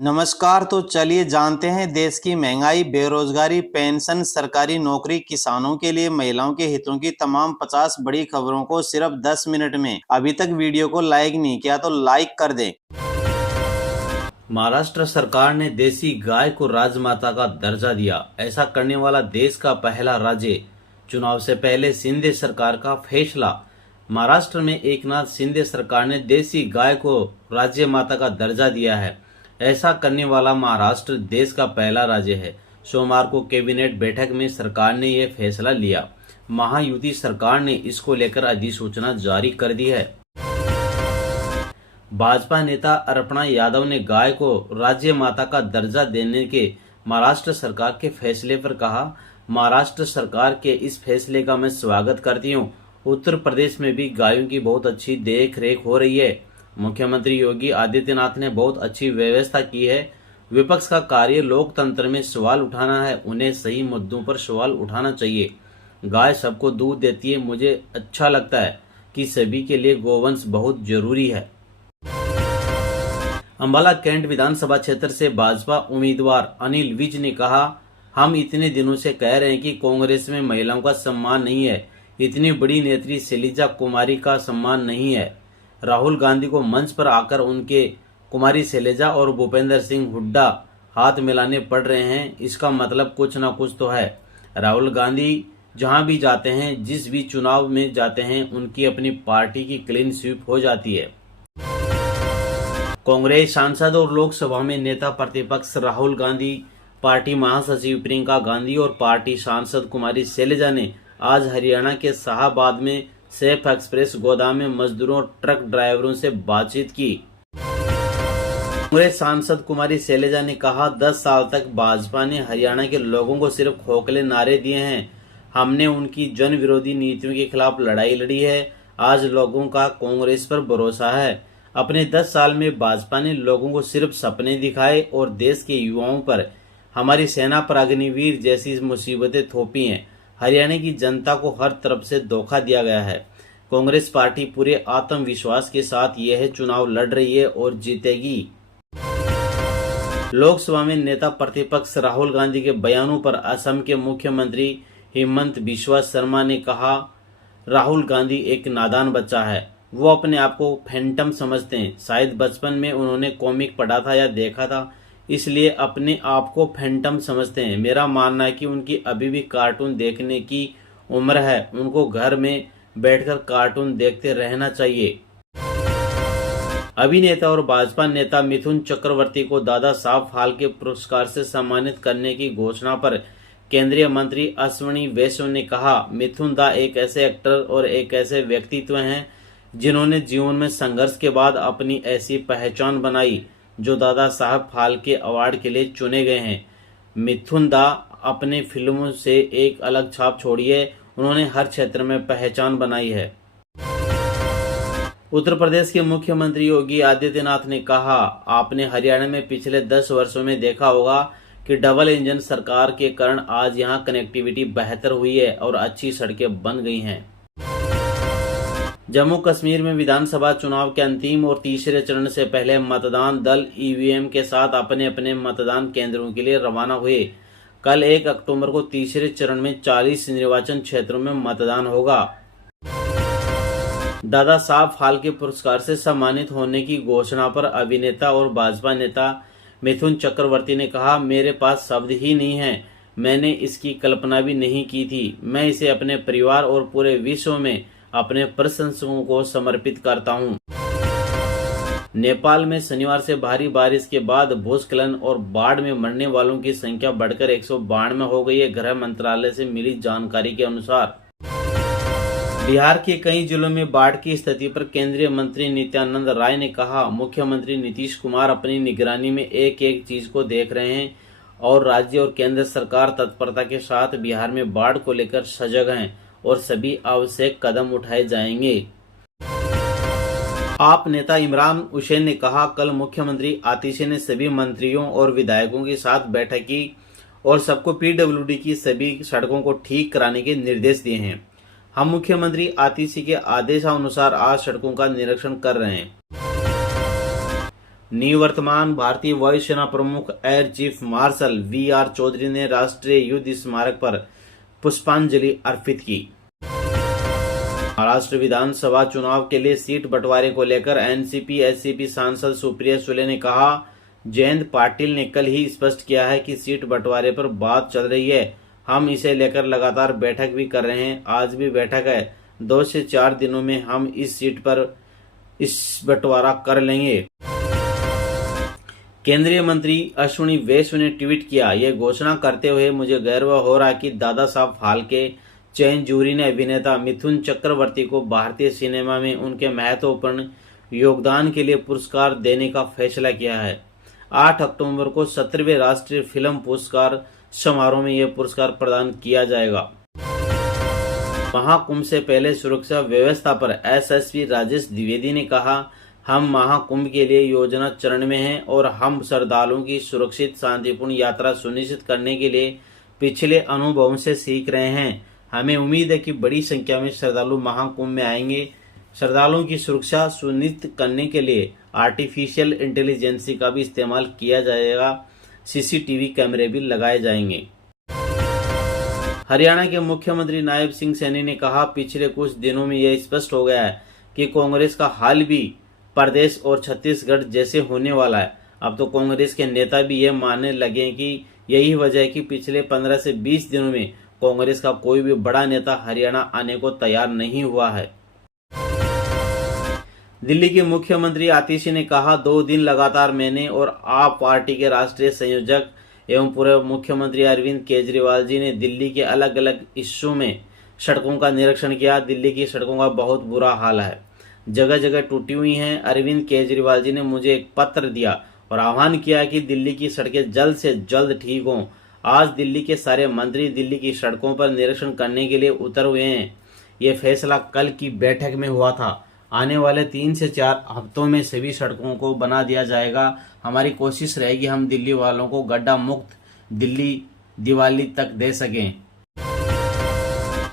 नमस्कार। तो चलिए जानते हैं देश की महंगाई, बेरोजगारी, पेंशन, सरकारी नौकरी, किसानों के लिए महिलाओं के हितों की तमाम 50 बड़ी खबरों को सिर्फ 10 मिनट में। अभी तक वीडियो को लाइक नहीं किया तो लाइक कर दें। महाराष्ट्र सरकार ने देसी गाय को राजमाता का दर्जा दिया। ऐसा करने वाला देश का पहला राज्य। चुनाव से पहले शिंदे सरकार का फैसला। महाराष्ट्र में एकनाथ शिंदे सरकार ने देसी गाय को राज्य माता का दर्जा दिया है। ऐसा करने वाला महाराष्ट्र देश का पहला राज्य है। सोमवार को कैबिनेट बैठक में सरकार ने यह फैसला लिया। महायुति सरकार ने इसको लेकर अधिसूचना जारी कर दी है। भाजपा नेता अर्पणा यादव ने गाय को राज्य माता का दर्जा देने के महाराष्ट्र सरकार के फैसले पर कहा, महाराष्ट्र सरकार के इस फैसले का मैं स्वागत करती हूँ। उत्तर प्रदेश में भी गायों की बहुत अच्छी देख रेख हो रही है। मुख्यमंत्री योगी आदित्यनाथ ने बहुत अच्छी व्यवस्था की है। विपक्ष का कार्य लोकतंत्र में सवाल उठाना है, उन्हें सही मुद्दों पर सवाल उठाना चाहिए। गाय सबको दूध देती है। मुझे अच्छा लगता है कि सभी के लिए गोवंश बहुत जरूरी है। अंबाला कैंट विधानसभा क्षेत्र से भाजपा उम्मीदवार अनिल विज ने कहा, हम इतने दिनों से कह रहे हैं कि कांग्रेस में महिलाओं का सम्मान नहीं है। इतनी बड़ी नेत्री शैलजा कुमारी का सम्मान नहीं है। राहुल गांधी को मंच पर आकर उनके कुमारी शैलजा और भूपेंद्र सिंह हुड्डा हाथ मिलाने पड़ रहे हैं। इसका मतलब कुछ ना कुछ तो है। राहुल गांधी जहां भी जाते हैं, जिस भी चुनाव में जाते हैं, उनकी अपनी पार्टी की क्लीन स्वीप हो जाती है। कांग्रेस सांसद और लोकसभा में नेता प्रतिपक्ष राहुल गांधी, पार्टी महासचिव प्रियंका गांधी और पार्टी सांसद कुमारी शैलजा ने आज हरियाणा के शाहबाद में सेफ एक्सप्रेस गोदाम में मजदूरों और ट्रक ड्राइवरों से बातचीत की। कांग्रेस सांसद कुमारी शैलजा ने कहा, 10 साल तक भाजपा ने हरियाणा के लोगों को सिर्फ खोखले नारे दिए हैं। हमने उनकी जन विरोधी नीतियों के खिलाफ लड़ाई लड़ी है। आज लोगों का कांग्रेस पर भरोसा है। अपने 10 साल में भाजपा ने लोगों को सिर्फ सपने दिखाए और देश के युवाओं पर, हमारी सेना पर अग्निवीर जैसी मुसीबतें थोपी हैं। हरियाणा की जनता को हर तरफ से धोखा दिया गया है। कांग्रेस पार्टी पूरे आत्मविश्वास के साथ यह चुनाव लड़ रही है और जीतेगी। लोकसभा में नेता प्रतिपक्ष राहुल गांधी के बयानों पर असम के मुख्यमंत्री हिमंत बिस्वा शर्मा ने कहा, राहुल गांधी एक नादान बच्चा है। वो अपने आप को फैंटम समझते हैं। शायद बचपन में उन्होंने कॉमिक पढ़ा था या देखा था, इसलिए अपने आप को फैंटम समझते हैं। मेरा मानना है कि उनकी अभी भी कार्टून देखने की उम्र है। उनको घर में बैठकर कार्टून देखते रहना चाहिए। अभिनेता और भाजपा नेता मिथुन चक्रवर्ती को दादा साहब फाल्के पुरस्कार से सम्मानित करने की घोषणा पर केंद्रीय मंत्री अश्विनी वैष्णव ने कहा, मिथुन दा एक ऐसे एक्टर और एक ऐसे व्यक्तित्व हैं जिन्होंने जीवन में संघर्ष के बाद अपनी ऐसी पहचान बनाई जो दादा साहब फाल्के अवार्ड के लिए चुने गए हैं। मिथुन दा अपने फिल्मों से एक अलग छाप छोड़ी है। उन्होंने हर क्षेत्र में पहचान बनाई है। उत्तर प्रदेश के मुख्यमंत्री योगी आदित्यनाथ ने कहा, आपने हरियाणा में पिछले 10 वर्षों में देखा होगा कि डबल इंजन सरकार के कारण आज यहां कनेक्टिविटी बेहतर हुई है और अच्छी सड़कें बन गई हैं। जम्मू कश्मीर में विधानसभा चुनाव के अंतिम और तीसरे चरण से पहले मतदान दल ईवीएम के साथ अपने अपने मतदान केंद्रों के लिए रवाना हुए। कल 1 अक्टूबर को तीसरे चरण में 40 निर्वाचन क्षेत्रों में मतदान होगा। दादा साहब फाल्के पुरस्कार से सम्मानित होने की घोषणा पर अभिनेता और भाजपा नेता मिथुन चक्रवर्ती ने कहा, मेरे पास शब्द ही नहीं है। मैंने इसकी कल्पना भी नहीं की थी। मैं इसे अपने परिवार और पूरे विश्व में अपने प्रशंसकों को समर्पित करता हूं। नेपाल में शनिवार से भारी बारिश के बाद भूस्खलन और बाढ़ में मरने वालों की संख्या बढ़कर 192 हो गई है। गृह मंत्रालय से मिली जानकारी के अनुसार बिहार के कई जिलों में बाढ़ की स्थिति पर केंद्रीय मंत्री नित्यानंद राय ने कहा, मुख्यमंत्री नीतीश कुमार अपनी निगरानी में एक एक चीज को देख रहे हैं और राज्य और केंद्र सरकार तत्परता के साथ बिहार में बाढ़ को लेकर सजग हैं और सभी आवश्यक कदम उठाए जाएंगे। आप नेता इमरान हुसैन ने कहा, कल मुख्यमंत्री आतिशी ने सभी मंत्रियों और विधायकों के साथ बैठक की और सबको पीडब्ल्यूडी की सभी सड़कों को ठीक कराने के निर्देश दिए हैं। हम मुख्यमंत्री आतिशी के आदेशानुसार आज सड़कों का निरीक्षण कर रहे हैं। निवर्तमान भारतीय वायुसेना प्रमुख air chief marshal V R. Chaudhari ने राष्ट्रीय युद्ध स्मारक पर पुष्पांजलि अर्पित की। महाराष्ट्र विधानसभा चुनाव के लिए सीट बंटवारे को लेकर एनसीपी-एससीपी सांसद सुप्रिया सुले ने कहा, जयंत पाटिल ने कल ही स्पष्ट किया है कि सीट बंटवारे पर बात चल रही है। हम इसे लेकर लगातार बैठक भी कर रहे हैं। आज भी बैठक है। 2 से 4 दिनों में हम इस सीट पर इस बंटवारा कर लेंगे। केंद्रीय मंत्री अश्विनी वैष्णव ने ट्वीट किया, यह घोषणा करते हुए मुझे गर्व हो रहा है कि दादा साहब फाल्के चयन जूरी ने अभिनेता मिथुन चक्रवर्ती को भारतीय सिनेमा में उनके महत्वपूर्ण योगदान के लिए पुरस्कार देने का फैसला किया है। 8 अक्टूबर को 17वें राष्ट्रीय फिल्म पुरस्कार समारोह में यह पुरस्कार प्रदान किया जाएगा। महाकुंभ से पहले सुरक्षा व्यवस्था पर एसएसपी राजेश द्विवेदी ने कहा, हम महाकुंभ के लिए योजना चरण में हैं और हम श्रद्धालुओं की सुरक्षित शांतिपूर्ण यात्रा सुनिश्चित करने के लिए पिछले अनुभवों से सीख रहे हैं। हमें उम्मीद है कि बड़ी संख्या में श्रद्धालु महाकुंभ में आएंगे। श्रद्धालुओं की सुरक्षा सुनिश्चित करने के लिए आर्टिफिशियल इंटेलिजेंस का भी इस्तेमाल किया जाएगा। सीसीटीवी कैमरे भी लगाए जाएंगे। हरियाणा के मुख्यमंत्री नायब सिंह सैनी ने कहा, पिछले कुछ दिनों में यह स्पष्ट हो गया है कि कांग्रेस का हाल भी प्रदेश और छत्तीसगढ़ जैसे होने वाला है। अब तो कांग्रेस के नेता भी यह मानने लगे कि यही वजह है कि पिछले 15 से 20 दिनों में कांग्रेस का कोई भी बड़ा नेता हरियाणा आने को तैयार नहीं हुआ है। दिल्ली के मुख्यमंत्री आतिशी ने कहा, 2 दिन लगातार मैंने और आप पार्टी के राष्ट्रीय संयोजक एवं पूर्व मुख्यमंत्री अरविंद केजरीवाल जी ने दिल्ली के अलग अलग हिस्सों में सड़कों का निरीक्षण किया। दिल्ली की सड़कों का बहुत बुरा हाल है, जगह जगह टूटी हुई हैं। अरविंद केजरीवाल जी ने मुझे एक पत्र दिया और आह्वान किया कि दिल्ली की सड़कें जल्द से जल्द ठीक हों। आज दिल्ली के सारे मंत्री दिल्ली की सड़कों पर निरीक्षण करने के लिए उतर हुए हैं। ये फैसला कल की बैठक में हुआ था। आने वाले 3 से 4 हफ्तों में सभी सड़कों को बना दिया जाएगा। हमारी कोशिश रहेगी हम दिल्ली वालों को गड्ढा मुक्त दिल्ली दिवाली तक दे सकें।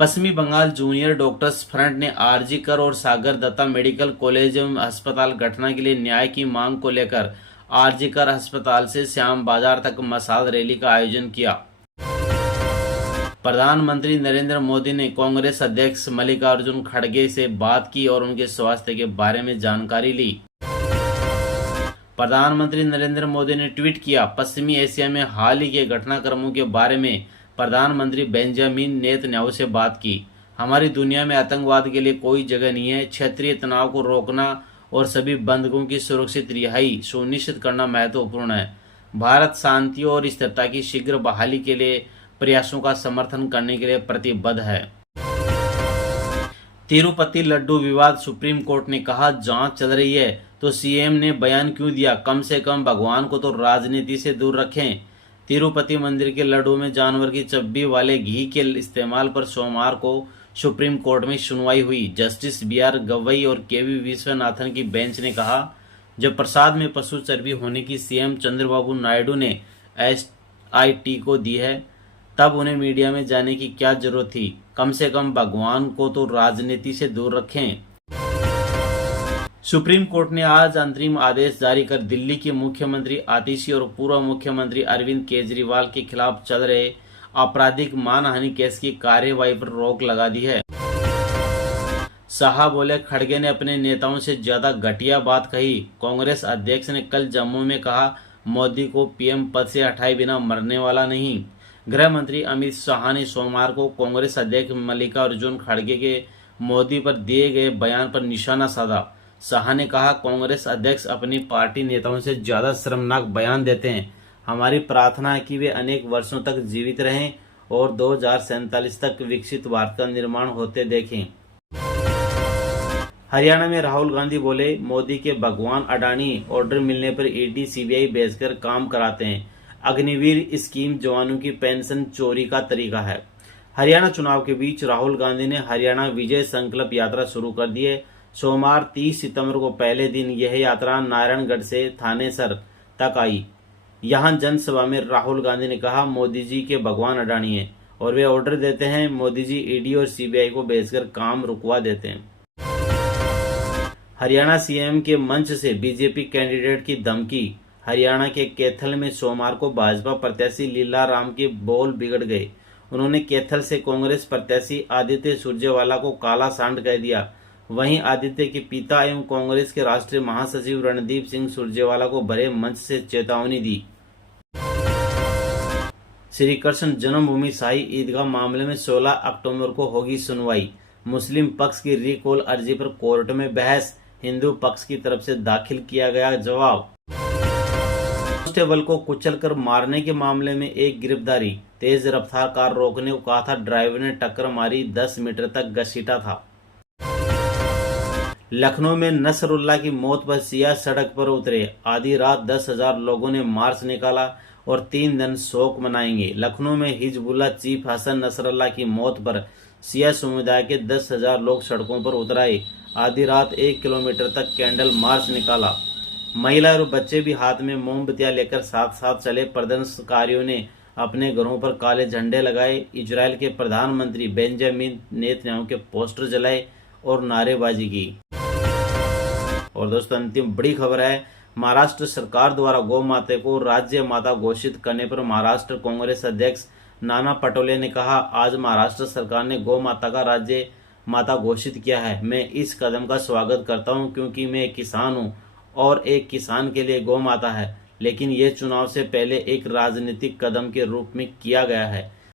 पश्चिमी बंगाल जूनियर डॉक्टर्स फ्रंट ने आरजी कर और सागर दत्ता मेडिकल कॉलेज एवं अस्पताल घटना के लिए न्याय की मांग को लेकर आरजी कर अस्पताल से श्याम बाजार तक मशाल रैली का आयोजन किया। प्रधानमंत्री नरेंद्र मोदी ने कांग्रेस अध्यक्ष मल्लिकार्जुन खड़गे से बात की और उनके स्वास्थ्य के बारे में जानकारी ली। प्रधानमंत्री नरेंद्र मोदी ने ट्वीट किया, पश्चिमी एशिया में हाल ही के घटनाक्रमों के बारे में प्रधानमंत्री बेंजामिन नेतन्याहू से बात की। हमारी दुनिया में आतंकवाद के लिए कोई जगह नहीं है। क्षेत्रीय तनाव को रोकना और सभी बंधकों की सुरक्षित रिहाई सुनिश्चित करना महत्वपूर्ण है। भारत शांति और स्थिरता की शीघ्र बहाली के लिए प्रयासों का समर्थन करने के लिए प्रतिबद्ध है। तिरुपति लड्डू विवाद, सुप्रीम कोर्ट ने कहा जांच चल रही है तो सीएम ने बयान क्यों दिया? कम से कम भगवान को तो राजनीति से दूर रखें। तिरुपति मंदिर के लड्डू में जानवर की चर्बी वाले घी के इस्तेमाल पर सोमवार को सुप्रीम कोर्ट में सुनवाई हुई। Justice B R. गवई और के.वी. विश्वनाथन की बेंच ने कहा, जब प्रसाद में पशु चर्बी होने की सीएम चंद्रबाबू नायडू ने एसआईटी को दी है, तब उन्हें मीडिया में जाने की क्या जरूरत थी? कम से कम भगवान को तो राजनीति से दूर रखें। सुप्रीम कोर्ट ने आज अंतरिम आदेश जारी कर दिल्ली के मुख्यमंत्री आतिशी और पूर्व मुख्यमंत्री अरविंद केजरीवाल के खिलाफ चल रहे आपराधिक मानहानि केस की कार्यवाही पर रोक लगा दी है। शाह बोले, खड़गे ने अपने नेताओं से ज्यादा घटिया बात कही। कांग्रेस अध्यक्ष ने कल जम्मू में कहा, मोदी को पीएम पद से हटाए बिना मरने वाला नहीं। गृह मंत्री अमित शाह ने सोमवार को कांग्रेस अध्यक्ष मल्लिकार्जुन खड़गे के मोदी पर दिए गए बयान पर निशाना साधा। शाह ने कहा, कांग्रेस अध्यक्ष अपनी पार्टी नेताओं से ज्यादा शर्मनाक बयान देते हैं। हमारी प्रार्थना है कि वे अनेक वर्षों तक जीवित रहें और 2047 तक विकसित भारत का निर्माण होते देखें। हरियाणा में राहुल गांधी बोले, मोदी के भगवान अडानी ऑर्डर मिलने पर ईडी सीबीआई भेजकर काम कराते हैं। अग्निवीर स्कीम जवानों की पेंशन चोरी का तरीका है। हरियाणा चुनाव के बीच राहुल गांधी ने हरियाणा विजय संकल्प यात्रा शुरू कर दी है। सोमवार 30 सितंबर को पहले दिन यह यात्रा नारायणगढ़ से थानेसर तक आई। यहां जनसभा में राहुल गांधी ने कहा, मोदी जी के भगवान अडानी है और वे ऑर्डर देते हैं। मोदी जी ईडी और सीबीआई को भेजकर काम रुकवा देते हैं। हरियाणा सीएम के मंच से बीजेपी कैंडिडेट की धमकी। हरियाणा के कैथल में सोमवार को भाजपा प्रत्याशी लीला राम के बोल बिगड़ गए। उन्होंने कैथल से कांग्रेस प्रत्याशी आदित्य सुरजेवाला को काला सांड कह दिया। वहीं आदित्य के पिता एवं कांग्रेस के राष्ट्रीय महासचिव रणदीप सिंह सुरजेवाला को बड़े मंच से चेतावनी दी। श्री कृष्ण जन्मभूमि शाही ईदगाह मामले में 16 अक्टूबर को होगी सुनवाई। मुस्लिम पक्ष की रिकॉल अर्जी पर कोर्ट में बहस। हिंदू पक्ष की तरफ से दाखिल किया गया जवाब। कांस्टेबल को कुचलकर मारने के मामले में एक गिरफ्तारी। तेज रफ्तार कार रोकने को कहा था, ड्राइवर ने टक्कर मारी, 10 मीटर तक घसीटा था। लखनऊ में नसरुल्लाह की मौत पर सिया सड़क पर उतरे। आधी रात 10,000 लोगों ने मार्च निकाला और 3 दिन शोक मनाएंगे। लखनऊ में हिजबुल्लाह चीफ हसन नसरुल्लाह की मौत पर सिया समुदाय के 10,000 लोग सड़कों पर उतर आए। आधी रात 1 किलोमीटर तक कैंडल मार्च निकाला। महिला और बच्चे भी हाथ में मोमबत्तियां लेकर साथ साथ चले। प्रदर्शनकारियों ने अपने घरों पर काले झंडे लगाए। इजराइल के प्रधानमंत्री बेंजामिन नेतन्याहू के पोस्टर जलाए और नारेबाजी की। और दोस्तों अंतिम बड़ी खबर है, महाराष्ट्र सरकार द्वारा गौ माता को राज्य माता घोषित करने पर महाराष्ट्र कांग्रेस अध्यक्ष नाना पटोले ने कहा, आज महाराष्ट्र सरकार ने गौ माता का राज्य माता घोषित किया है। मैं इस कदम का स्वागत करता हूं क्योंकि मैं एक किसान हूं और एक किसान के लिए गौ माता है, लेकिन यह चुनाव से पहले एक राजनीतिक कदम के रूप में किया गया है।